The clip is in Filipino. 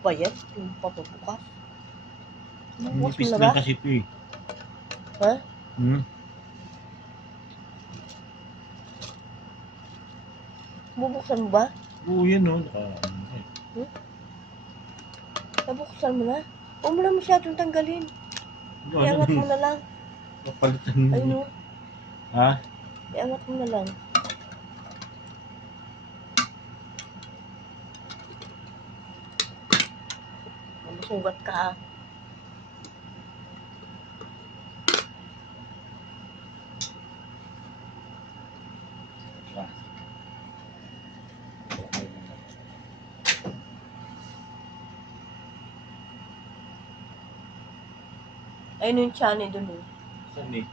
Payat, yung papabukas. Bukas mo Nipis na ba? lang kasi ito eh. Ha? Bubuksan mo ba? Oo, yan o. Nabuksan mo na? Huwag mo na masyadong tanggalin. Iangat mo na lang. Papalitan mo. Ayun o. Ha? Iangat mo na lang. Masugat ka ha. Ayun yung channel dun eh. Saan eh?